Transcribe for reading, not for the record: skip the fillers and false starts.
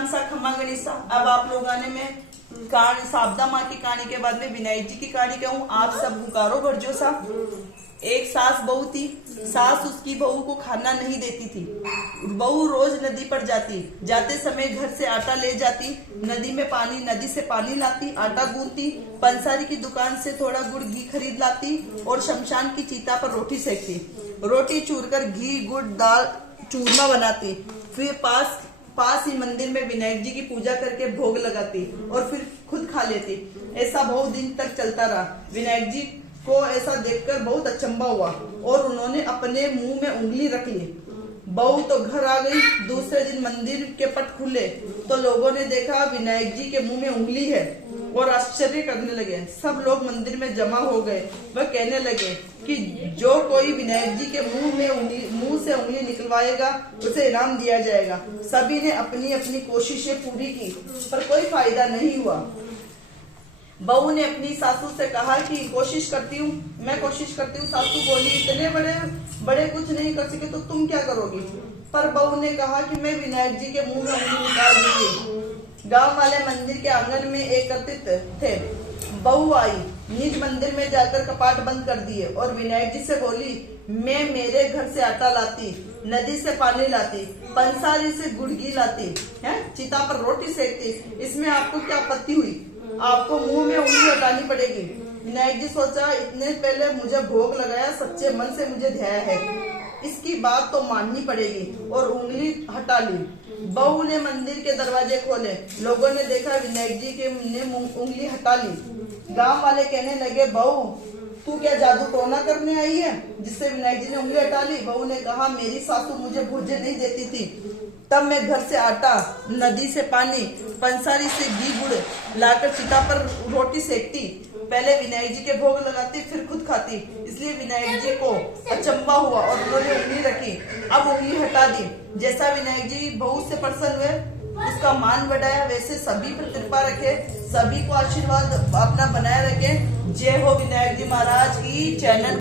मनसा खम्मा गणेशा। अब आप लोग आने में कहानी शारदा माँ की कहानी के बाद में विनायक जी की कहानी कहूँ। आप सब हुकारो भरजो सा। एक सास बहू थी। सास उसकी बहू को खाना नहीं देती थी। बहू रोज नदी पर जाती, जाते समय घर से आटा ले जाती, नदी से पानी लाती, आटा गूंथती, पंसारी की दुकान से थोड़ा गुड़ घी खरीद लाती और शमशान की चिता पर रोटी सेकती। रोटी चूरकर घी गुड़ दाल चूरमा बनाती, फिर पास ही मंदिर में विनायक जी की पूजा करके भोग लगाती और फिर खुद खा लेती। ऐसा बहुत दिन तक चलता रहा। विनायक जी को ऐसा देखकर बहुत अचंभा हुआ और उन्होंने अपने मुंह में उंगली रख ली। बहू तो घर आ गई। दूसरे दिन मंदिर के पट खुले तो लोगों ने देखा विनायक जी के मुंह में उंगली है और आश्चर्य करने लगे। सब लोग मंदिर में जमा हो गए। वह कहने लगे कि जो कोई विनायक जी के मुंह से उंगली निकलवाएगा उसे इनाम दिया जाएगा। सभी ने अपनी अपनी कोशिशें पूरी की पर कोई फायदा नहीं हुआ। बहू ने अपनी सासू से कहा कि मैं कोशिश करती हूँ। सासू बोली, इतने बड़े कुछ नहीं कर सके तो तुम क्या करोगी? पर बहू ने कहा कि मैं विनायक जी के मुंह में उंगली निकाल दूंगी। गांव वाले मंदिर के आंगन में एकत्रित थे। बहू आई, निज मंदिर में जाकर कपाट बंद कर दिए और विनायक जी से बोली, मैं मेरे घर से आटा लाती, नदी से पानी लाती, पंसारी से गुड़ घी लाती, चिता पर रोटी सेकती, इसमें आपको क्या आपत्ति हुई? आपको मुंह में उंगली हटानी पड़ेगी। विनायक जी सोचा, इतने पहले मुझे भोग लगाया, सच्चे मन से मुझे ध्याया है, इसकी बात तो माननी पड़ेगी और उंगली हटा ली। बहू ने मंदिर के दरवाजे खोले। लोगों ने देखा विनायक जी ने उंगली हटा ली। गांव वाले कहने लगे, बहू तू क्या जादू टोना करने आई है जिससे विनायक जी ने उंगली हटा ली? बहू ने कहा, मेरी सासू मुझे भोजन नहीं देती थी, तब मैं घर से आटा, नदी से पानी, पंसारी से घी गुड़ लाकर चिता पर रोटी सेकती, पहले विनायक जी के भोग लगाती फिर खुद खाती। इसलिए विनायक जी को अचंभा हुआ और उन्होंने उंगली रखी। अब उंगली हटा दी। जैसा विनायक जी बहू से प्रसन्न हुए, उसका मान बढ़ाया, वैसे सभी पर कृपा रखे, सभी को आशीर्वाद अपना बनाए रखे। जय हो विनायक जी महाराज की। चैनल